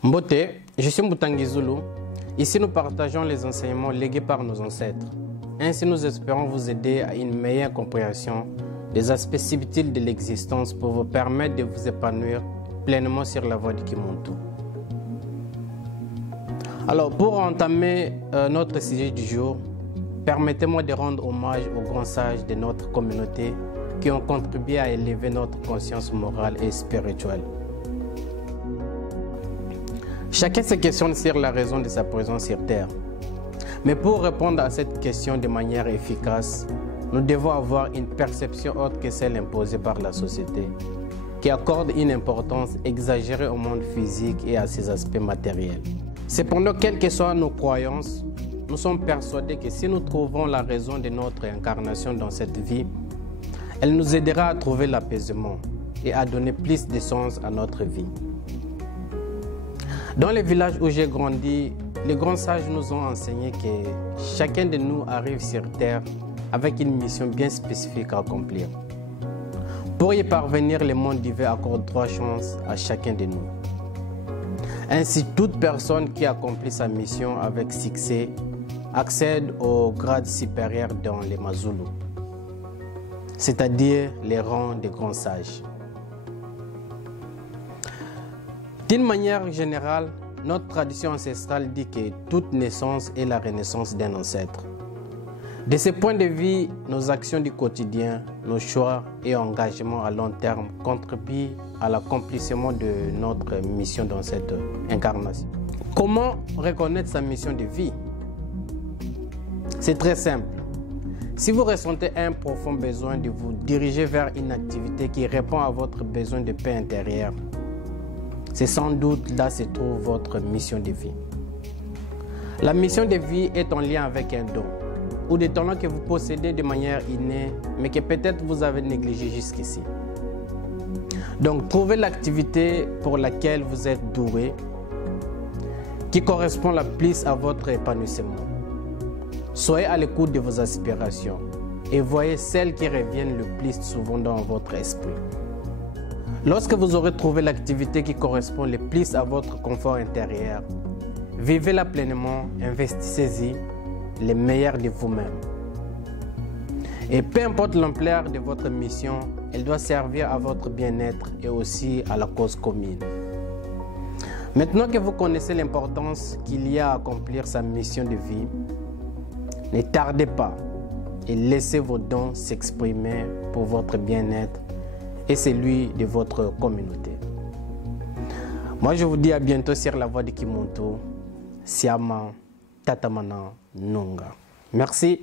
Mbote, je suis Moutangi Zulu. Ici, nous partageons les enseignements légués par nos ancêtres. Ainsi, nous espérons vous aider à une meilleure compréhension des aspects subtils de l'existence pour vous permettre de vous épanouir pleinement sur la voie du Kimuntu. Alors, pour entamer notre sujet du jour, permettez-moi de rendre hommage aux grands sages de notre communauté qui ont contribué à élever notre conscience morale et spirituelle. Chacun se questionne sur la raison de sa présence sur Terre. Mais pour répondre à cette question de manière efficace, nous devons avoir une perception autre que celle imposée par la société, qui accorde une importance exagérée au monde physique et à ses aspects matériels. Cependant, quelles que soient nos croyances, nous sommes persuadés que si nous trouvons la raison de notre incarnation dans cette vie, elle nous aidera à trouver l'apaisement et à donner plus de sens à notre vie. Dans les villages où j'ai grandi, les grands sages nous ont enseigné que chacun de nous arrive sur Terre avec une mission bien spécifique à accomplir. Pour y parvenir, le monde divin accorde 3 chances à chacun de nous. Ainsi, toute personne qui accomplit sa mission avec succès accède au grade supérieur dans les Mazulu, c'est-à-dire les rangs des grands sages. D'une manière générale, notre tradition ancestrale dit que toute naissance est la renaissance d'un ancêtre. De ce point de vue, nos actions du quotidien, nos choix et engagements à long terme contribuent à l'accomplissement de notre mission dans cette incarnation. Comment reconnaître sa mission de vie? C'est très simple. Si vous ressentez un profond besoin de vous diriger vers une activité qui répond à votre besoin de paix intérieure, c'est sans doute là se trouve votre mission de vie. La mission de vie est en lien avec un don ou des talents que vous possédez de manière innée, mais que peut-être vous avez négligé jusqu'ici. Donc, trouvez l'activité pour laquelle vous êtes doué, qui correspond le plus à votre épanouissement. Soyez à l'écoute de vos aspirations et voyez celles qui reviennent le plus souvent dans votre esprit. Lorsque vous aurez trouvé l'activité qui correspond le plus à votre confort intérieur, vivez-la pleinement, investissez-y le meilleur de vous-même. Et peu importe l'ampleur de votre mission, elle doit servir à votre bien-être et aussi à la cause commune. Maintenant que vous connaissez l'importance qu'il y a à accomplir sa mission de vie, ne tardez pas et laissez vos dons s'exprimer pour votre bien-être et celui de votre communauté. Moi, je vous dis à bientôt sur la voie de Kimuntu, Siama, Tatamana, Nunga. Merci.